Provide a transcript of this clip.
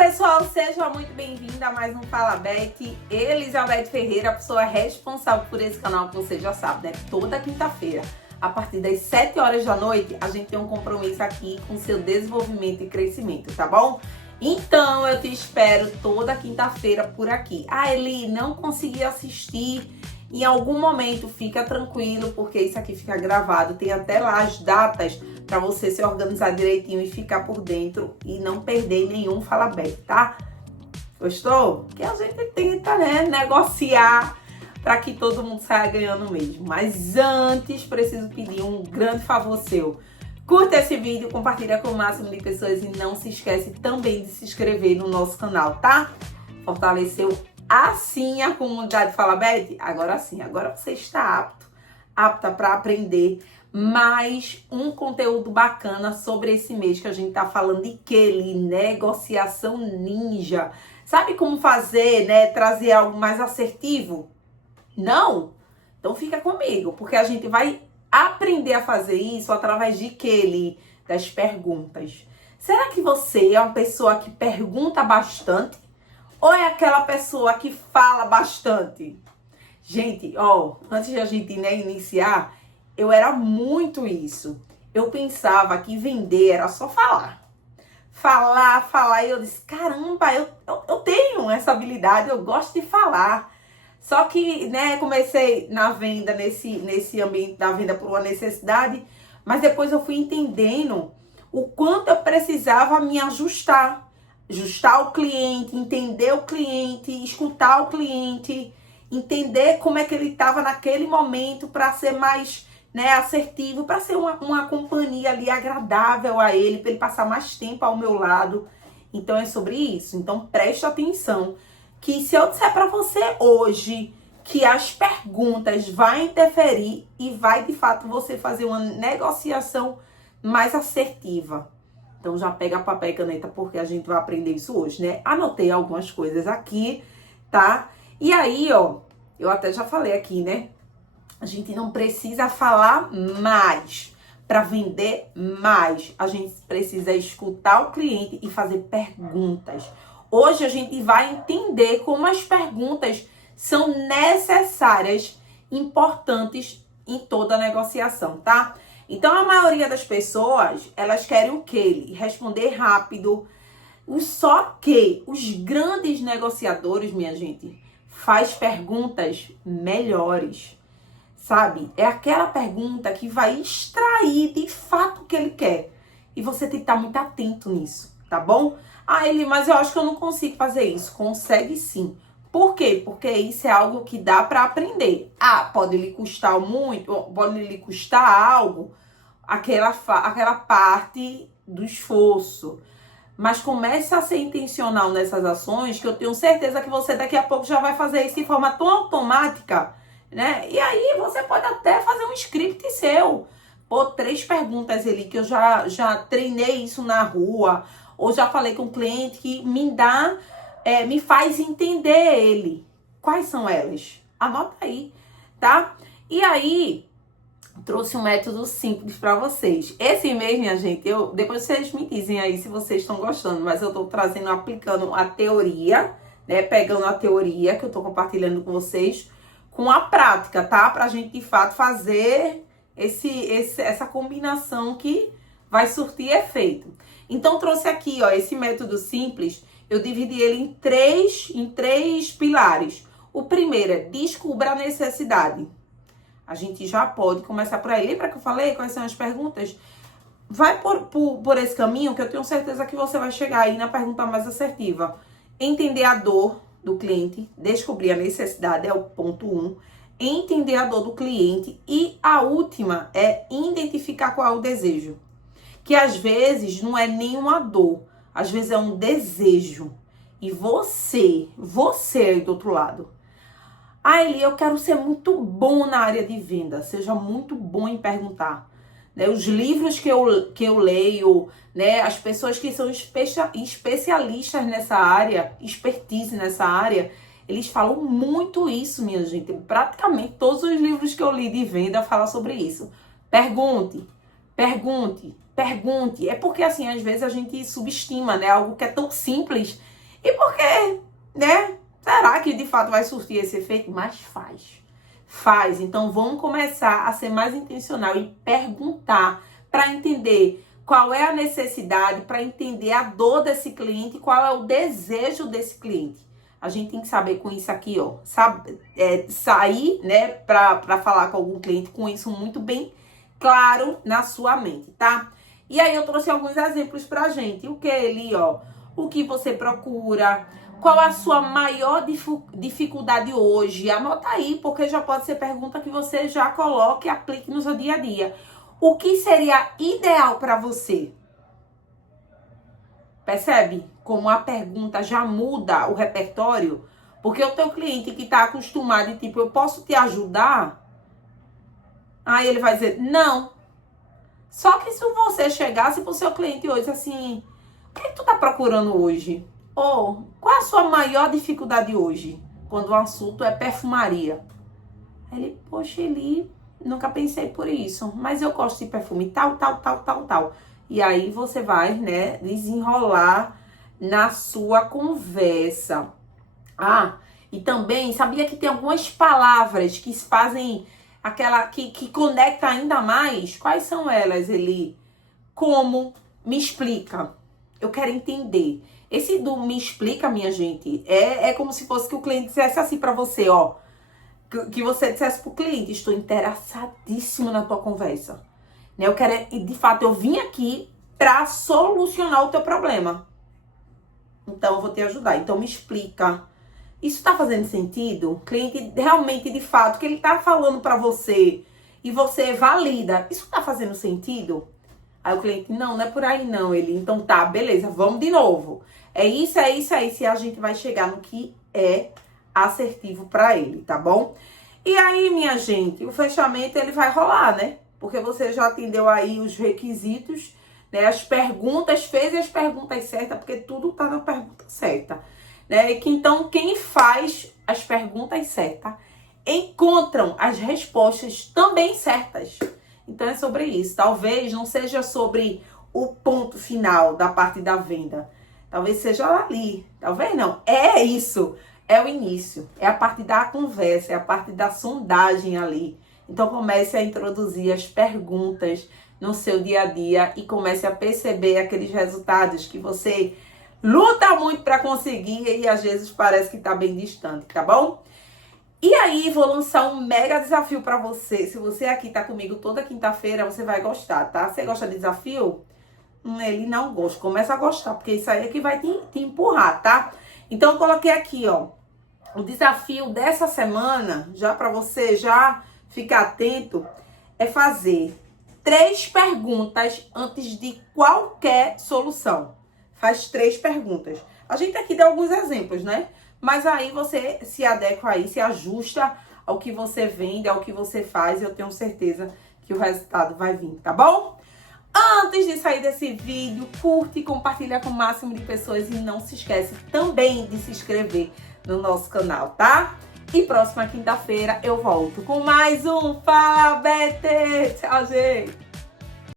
pessoal, seja muito bem-vinda a mais um Fala Beth. Elizabeth Ferreira, a pessoa responsável por esse canal, que você já sabe, né? Toda quinta-feira, a partir das 7 horas da noite, a gente tem um compromisso aqui com o seu desenvolvimento e crescimento, tá bom? Então, eu te espero toda quinta-feira por aqui. Ah, Eli, não consegui assistir em algum momento, fica tranquilo, porque isso aqui fica gravado. Tem até lá as datas para você se organizar direitinho e ficar por dentro e não perder nenhum Fala Beth, tá? Gostou? Que a gente tenta, né, negociar para que todo mundo saia ganhando mesmo. Mas antes, preciso pedir um grande favor seu. Curta esse vídeo, compartilha com o máximo de pessoas e não se esquece também de se inscrever no nosso canal, tá? Fortaleceu assim a comunidade Fala Beth? Agora sim, agora você está apta para aprender mais um conteúdo bacana sobre esse mês que a gente tá falando de Kelly, negociação ninja. Sabe como fazer, né? Trazer algo mais assertivo? Não? Então fica comigo, porque a gente vai aprender a fazer isso através de Kelly, das perguntas. Será que você é uma pessoa que pergunta bastante? Ou é aquela pessoa que fala bastante? Gente, ó, antes de a gente, né, iniciar, eu era muito isso. Eu pensava que vender era só falar. Falar. E eu disse, caramba, eu tenho essa habilidade, eu gosto de falar. Só que, né, comecei na venda, nesse ambiente da venda por uma necessidade, mas depois eu fui entendendo o quanto eu precisava me ajustar. Ajustar o cliente, entender o cliente, escutar o cliente, entender como é que ele estava naquele momento para ser mais, né, assertivo, para ser uma companhia ali agradável a ele, para ele passar mais tempo ao meu lado. Então é sobre isso. Então preste atenção que se eu disser para você hoje que as perguntas vão interferir e vai de fato você fazer uma negociação mais assertiva. Então já pega papel e caneta porque a gente vai aprender isso hoje, né? Anotei algumas coisas aqui, tá? E aí, ó, eu até já falei aqui, né? A gente não precisa falar mais para vender mais. A gente precisa escutar o cliente e fazer perguntas. Hoje a gente vai entender como as perguntas são necessárias, importantes em toda negociação, tá? Então a maioria das pessoas, elas querem o quê? Responder rápido. Só que os grandes negociadores, minha gente, faz perguntas melhores. Sabe? É aquela pergunta que vai extrair de fato o que ele quer. E você tem que estar muito atento nisso, tá bom? Ah, Eli, mas eu acho que eu não consigo fazer isso. Consegue sim. Por quê? Porque isso é algo que dá para aprender. Ah, pode lhe custar muito, pode lhe custar algo, aquela parte do esforço. Mas comece a ser intencional nessas ações, que eu tenho certeza que você daqui a pouco já vai fazer isso de forma tão automática, né? E aí você pode até fazer um script seu. Pô, 3 perguntas ali que eu já treinei isso na rua, ou já falei com um cliente que me faz entender ele. Quais são elas? Anota aí, tá? E aí, trouxe um método simples para vocês. Esse mês, minha gente, depois vocês me dizem aí se vocês estão gostando, mas eu tô aplicando a teoria, né? Pegando a teoria que eu tô compartilhando com vocês, com a prática, tá? Pra gente, de fato, fazer essa combinação que vai surtir efeito. Então, trouxe aqui, ó, esse método simples. Eu dividi ele em três pilares. O primeiro é descubra a necessidade. A gente já pode começar por aí. Lembra que eu falei quais são as perguntas? Vai por esse caminho que eu tenho certeza que você vai chegar aí na pergunta mais assertiva. Entender a dor do cliente, descobrir a necessidade é o ponto 1. Entender a dor do cliente e a última é identificar qual é o desejo. Que às vezes não é nenhuma dor, às vezes é um desejo. E você aí do outro lado. Ah, Eli, eu quero ser muito bom na área de venda, seja muito bom em perguntar. Né? Os livros que eu leio, né? As pessoas que são especialistas nessa área, expertise nessa área, eles falam muito isso, minha gente. Praticamente todos os livros que eu li de venda falam sobre isso. Pergunte. É porque, assim, às vezes a gente subestima, né? Algo que é tão simples E por quê, né? Será que de fato vai surtir esse efeito? Mas faz. Faz. Então vamos começar a ser mais intencional e perguntar para entender qual é a necessidade, para entender a dor desse cliente, qual é o desejo desse cliente. A gente tem que saber com isso aqui, ó, sabe, sair, né, para falar com algum cliente com isso muito bem claro na sua mente, tá? E aí eu trouxe alguns exemplos pra gente. O que, Eli, ó? O que você procura? Qual a sua maior dificuldade hoje? Anota aí, porque já pode ser pergunta que você já coloque e aplique no seu dia a dia. O que seria ideal para você? Percebe como a pergunta já muda o repertório? Porque o teu cliente que está acostumado e tipo, eu posso te ajudar? Aí ele vai dizer, não. Só que se você chegasse pro seu cliente hoje assim, o que tu tá procurando hoje? Ou qual é a sua maior dificuldade hoje? Quando o assunto é perfumaria. Aí ele, poxa, ele nunca pensei por isso, mas eu gosto de perfume tal, tal, tal, tal, tal. E aí você vai, né, desenrolar na sua conversa. Ah, e também, sabia que tem algumas palavras que fazem aquela que conecta ainda mais? Quais são elas, Eli? Como? Me explica. Eu quero entender. Esse do me explica, minha gente, é como se fosse que o cliente dissesse assim pra você, ó. Que você dissesse pro cliente, estou interessadíssimo na tua conversa. Né? Eu quero, de fato, eu vim aqui pra solucionar o teu problema. Então, eu vou te ajudar. Então, me explica. Isso tá fazendo sentido? O cliente realmente, de fato, que ele tá falando pra você e você valida. Isso tá fazendo sentido? Aí o cliente, não é por aí não. Ele, então tá, beleza, vamos de novo. É isso, é isso, é isso. E a gente vai chegar no que é assertivo pra ele, tá bom? E aí, minha gente, o fechamento ele vai rolar, né? Porque você já atendeu aí os requisitos, né? As perguntas, fez as perguntas certas, porque tudo tá na pergunta certa, né? E que então quem faz as perguntas certas encontram as respostas também certas. Então é sobre isso. Talvez não seja sobre o ponto final da parte da venda. Talvez seja ali. Talvez não. É isso. É o início. É a parte da conversa. É a parte da sondagem ali. Então comece a introduzir as perguntas no seu dia a dia e comece a perceber aqueles resultados que você luta muito para conseguir e às vezes parece que está bem distante, tá bom? E aí, vou lançar um mega desafio pra você. Se você aqui tá comigo toda quinta-feira, você vai gostar, tá? Você gosta de desafio? Ele não gosta. Começa a gostar, porque isso aí é que vai te empurrar, tá? Então, eu coloquei aqui, ó, o desafio dessa semana, já pra você já ficar atento, é fazer 3 perguntas antes de qualquer solução. Faz 3 perguntas. A gente aqui deu alguns exemplos, né? Mas aí você se adequa aí, se ajusta ao que você vende, ao que você faz. Eu tenho certeza que o resultado vai vir, tá bom? Antes de sair desse vídeo, curte e compartilha com o máximo de pessoas. E não se esquece também de se inscrever no nosso canal, tá? E próxima quinta-feira eu volto com mais um Fala Bete! Tchau, gente!